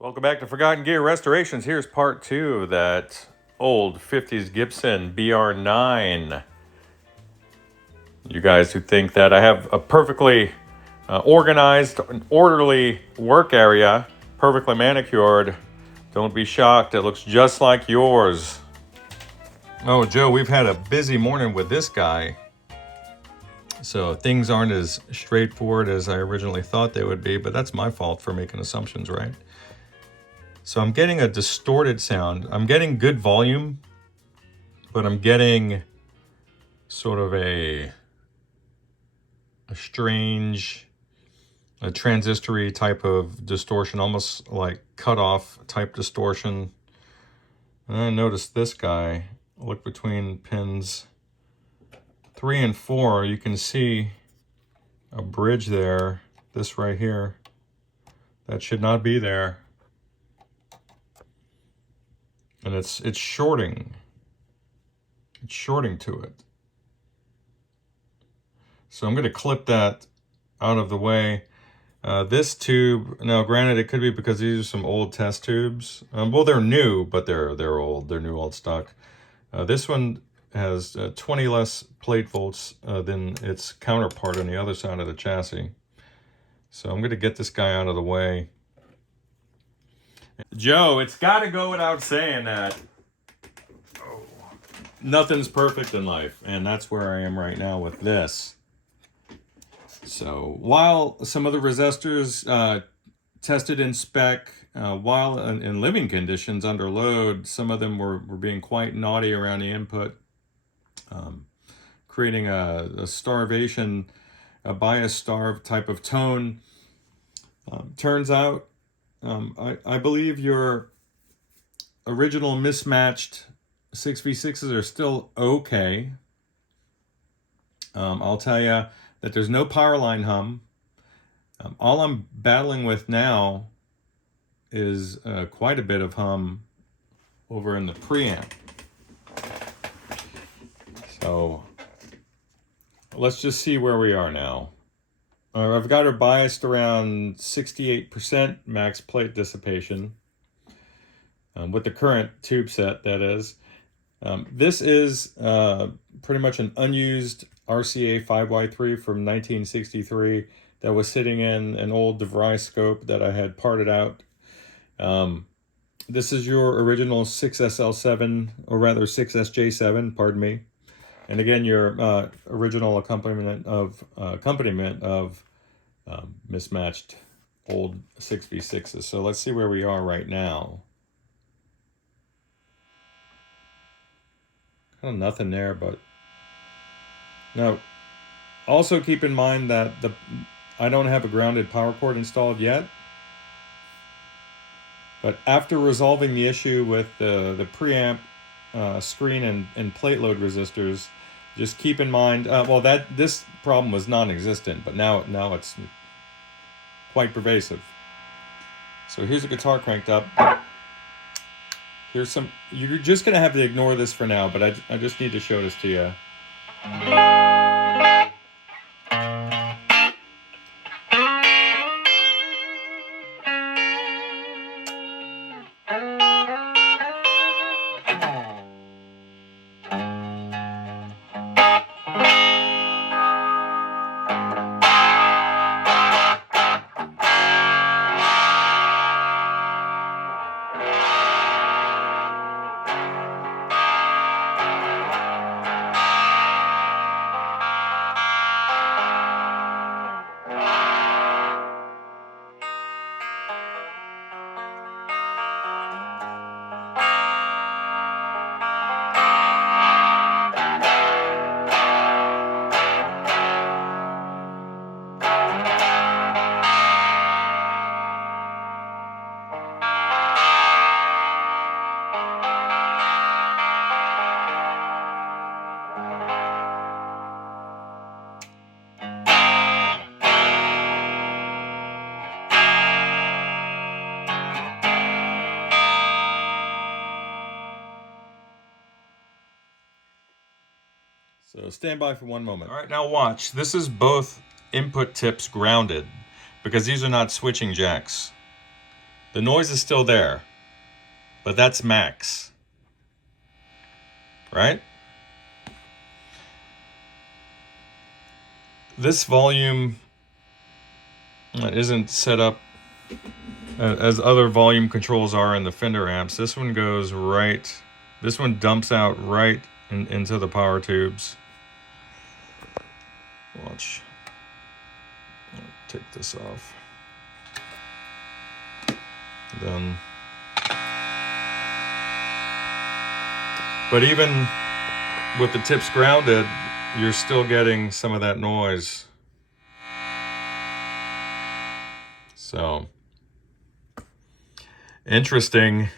Welcome back to Forgotten Gear Restorations. Here's part 2 of that old 50s Gibson BR-9. You guys who think that I have a perfectly organized and orderly work area, perfectly manicured, don't be shocked. It looks just like yours. Oh, Joe, we've had a busy morning with this guy. So things aren't as straightforward as I originally thought they would be, but that's my fault for making assumptions, right? So I'm getting a distorted sound. I'm getting good volume, but I'm getting sort of a strange, a transistory type of distortion, almost like cutoff type distortion. And I noticed this guy, look between pins 3 and 4, you can see a bridge there, this right here, that should not be there. And it's shorting. It's shorting to it. So I'm going to clip that out of the way. This tube, now granted it could be because these are some old test tubes. Well, they're new, but they're old. They're new old stock. This one has 20 less plate volts than its counterpart on the other side of the chassis. So I'm going to get this guy out of the way. Joe, it's got to go without saying that nothing's perfect in life, and that's where I am right now with this. So while some of the resistors tested in spec, while in living conditions under load, some of them were being quite naughty around the input, creating a starvation, a bias starve type of tone. Turns out, I believe your original mismatched 6v6s are still okay. I'll tell you that there's no power line hum. All I'm battling with now is quite a bit of hum over in the preamp. So let's just see where we are now. I've got her biased around 68% max plate dissipation with the current tube set, that is. This is pretty much an unused RCA 5Y3 from 1963 that was sitting in an old DeVry scope that I had parted out. This is your original 6SL7, or rather 6SJ7, pardon me. And again, your original accompaniment of mismatched old 6v6s. So let's see where we are right now. Kind of nothing there, but now also keep in mind that I don't have a grounded power cord installed yet. But after resolving the issue with the preamp screen and plate load resistors, just keep in mind, well, this problem was non-existent, but now it's quite pervasive. So here's a guitar cranked up. Here's some, you're just going to have to ignore this for now, but I just need to show this to you. So stand by for one moment. All right, now watch. This is both input tips grounded because these are not switching jacks. The noise is still there, but that's max, right? This volume isn't set up as other volume controls are in the Fender amps. This one goes right, this one dumps out right into the power tubes. Watch. I'll take this off. Then, but even with the tips grounded, you're still getting some of that noise. So, interesting